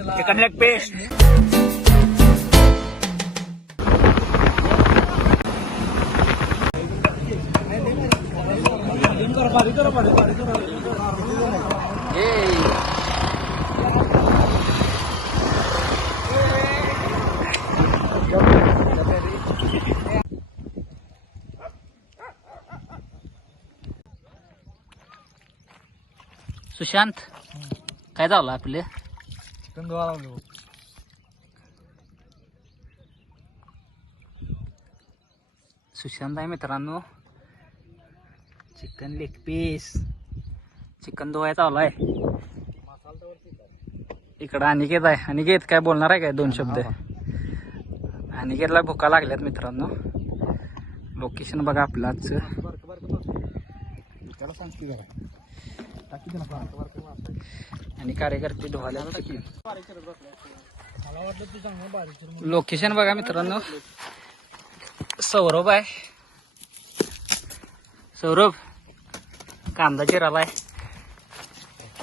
Chicken leg piece. Sushant काय झालं आपले चिकन धुवा लागलो. सुशांत आहे मित्रांनो. चिकन लेग पीस चिकन धुवायचा आलाय. इकडं अनिकेत आहे. अनिकेत काय बोलणार आहे काय 2 शब्द? अनिकेतला भुका लागल्यात मित्रांनो. लोकेशन बघा आपलं आजचं. त्याला सांगते जरा टाकी ना आणि कार्यकर्ते धुवायला. मला वाटलं तू चांगला बारीक. लोकेशन बघा मित्रांनो. सौरभ आहे. सौरभ कांदा चिरालाय.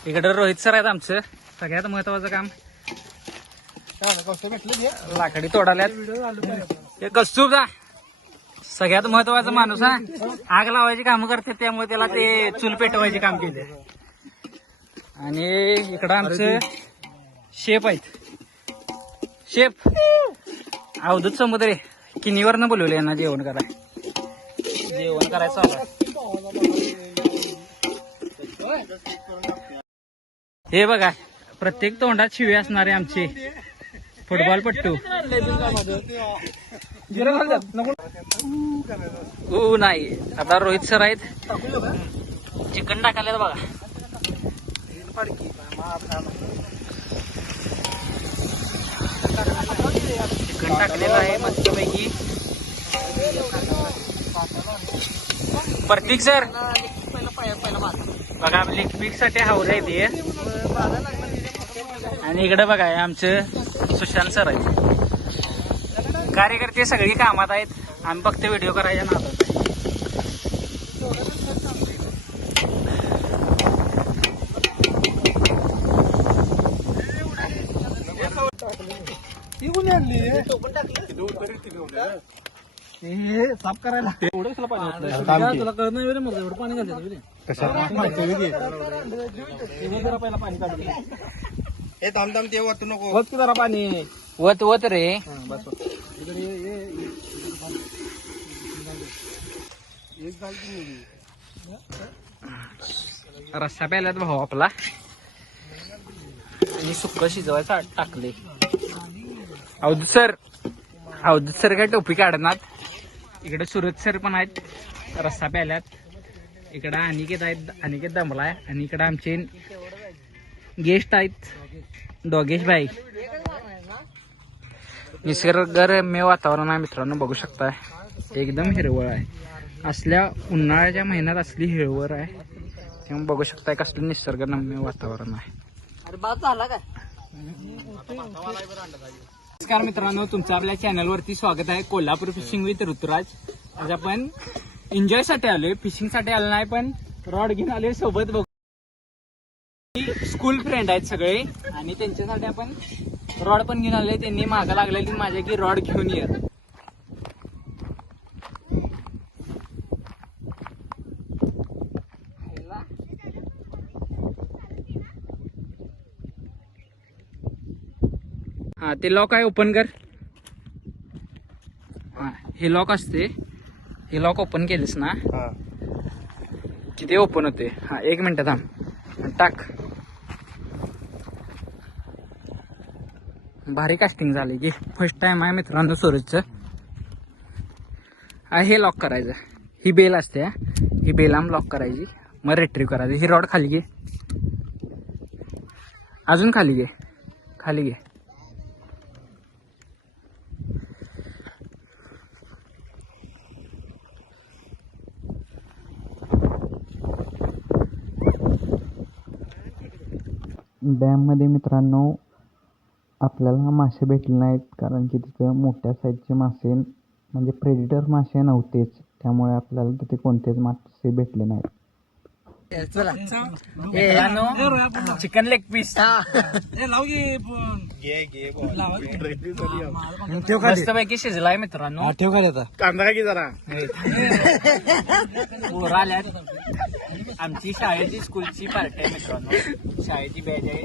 इकडं रोहित सर आहेत आमचं. सगळ्यात महत्वाचं काम लाकडी तोडाल्यात. हे कस्तूर जा सगळ्यात महत्वाचा माणूस हा. आग लावायची कामं करते त्यामुळे त्याला ते चूल पेटवायचे काम केले. आणि इकडं आमचं शेफ आहेत. शेफ अवधूत समुद्रे किनीवरनं बोलवले यांना जेवण करायचं आलं. हे बघा प्रत्येक तोंडात शिवी असणारे आमचे फुटबॉल पट्टू. नाही आता रोहित सर आहेत. चिकन टाकायला बघा. चिकन टाकलेलं आहे मस्तपैकी. प्रतीक सर बघा लेग पीस साठी हावरे आहे ते. आणि इकडे बघा आमचं सुशांत सर आहेत. कार्यकर्ते सगळी कामात आहेत. आम्ही फक्त व्हिडिओ करायच्या नादात आहे. साफ करायला तुला कळत नाही एवढं पाणी घालते जरा पहिला पाणी काढून. हे थांब ते वत नको होत की जरा पाणी वत रे. बस रस्सा प्यायलात भाऊ आपला. आणि सुक्क शिजवायचं टाकले. अवधूत सर काय टोपी काढणार. इकडे सुरत सर पण आहेत रस्सा प्यायल्यात. इकडं अनिकेत आहेत. अनिकेत दमलाय. आणि इकडं आमचे गेस्ट आहेत दोगेश भाई. निसर्गरम्य वातावरण आहे मित्रांनो. बघू शकताय एकदम हिरवळ आहे. असल्या उन्हाळ्याच्या महिन्यात असली हिरवळ आहे त्यामुळे बघू शकताय कसलं निसर्गरम्य वातावरण आहे. नमस्कार मित्रांनो, तुमचं आपल्या चॅनलवरती स्वागत आहे. Kolhapur fishing with Ruturaj. आज आपण एन्जॉय साठी आलोय. फिशिंग साठी आलो नाही पण रॉड घेऊन आलोय सोबत. बघू स्कूल फ्रेंड आहेत सगळे आणि त्यांच्यासाठी आपण रॉड पण घेऊन आलोय. त्यांनी मागं लागलेली माझ्या की रॉड घेऊन ये. हा ते लॉक आहे ओपन कर. हा हे लॉक असते. हे लॉक ओपन केलेस ना की ते ओपन होते. हा 1 मिनिट थांब. टाक. भारी कास्टिंग झाली की फर्स्ट टाइम आहे मित्रांनो सूरजचं. हे लॉक करायचं. ही बेल असते. ही बेल आम लॉक करायची मग रिट्रीव्ह करायचं. ही रॉड खाली घे. अजून खाली घे. खाली घे. डॅममध्ये मित्रांनो आपल्याला मासे भेटले नाहीत कारण की तिथं मोठ्या साईजचे मासे म्हणजे प्रेडिटर मासे नव्हतेच. त्यामुळे आपल्याला तिथे कोणतेच मासे भेटले नाहीत. चला मित्रांनो चिकन लेग पीस मस्त पैकी शिजलाय मित्रांनो. ठेव खाली आता. कांदा काय की जरा पोरं आल्यात. आमची शाळेची स्कूलची पार्टी आहे मित्रांनो. शाळेची बॅच आहे.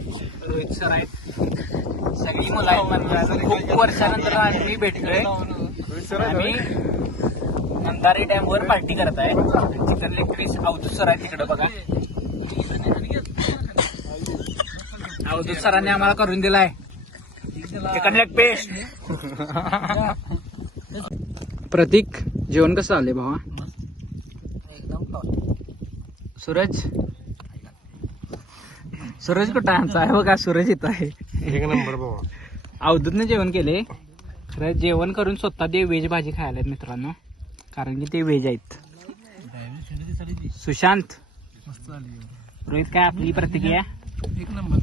रोहित सर आहेत. सगळी मुलं आहेत म्हणजे खूप वर्षानंतर आम्ही भेटलोय. आम्ही नंदारी डॅम वर पार्टी करत आहे. Chicken leg piece Avadhut sir आहे तिकडे बघा. अवधूत सरांनी आम्हाला करून दिलाय चिकन लेग पीस. प्रतीक जेवण कसं आले भावा? सूरज कुठं आमचा आहे बघा. सूरज इथं आहे. एक नंबर बाबा. अवधूतने जेवण केले. खरं जेवण करून स्वतः ते व्हेज भाजी खायला आहेत मित्रांनो. कारण की ते व्हेज आहेत. सुशांत रोहित काय आपली प्रतिक्रिया? एक नंबर.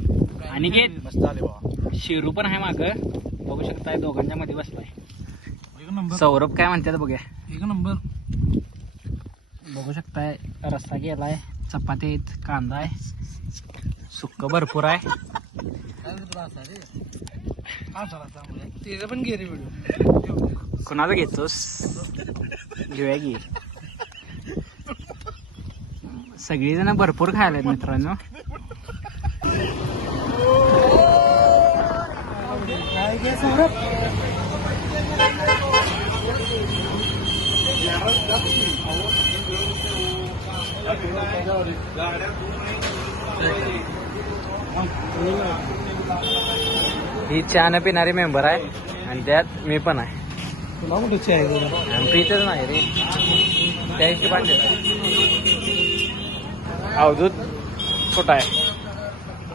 आणि मस्त आले बाबा. शिरू पण आहे माग बघू शकताय. दोघांच्या मध्ये बसलाय. एक नंबर. सौरभ काय म्हणतात बघूया. एक नंबर. बघू शकताय रस्सा केलाय. चपाती आहेत. कांदा आहे. सुक्क भरपूर आहे. त्याचा पण घे रे व्हिडिओ. कोणाला घेतोस? घेऊया की. सगळीजण भरपूर खायला आहेत मित्रांनो. ही चहा न पिणारी मेंबर आहे आणि त्यात मी पण आहे. तुला कुठे चहा आहे? आणि पितच नाही रे. त्या हिशोबाने अवधूत कुठं आहे?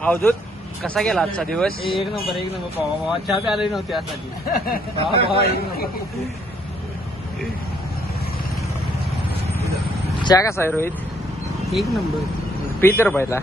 अवधूत कसा गेला आजचा दिवस? एक नंबर. एक नंबर. बाबा चहा प्यायला नव्हती यासाठी. चहा कसा आहे रोहित? एक नंबर. पी तर पाहिला.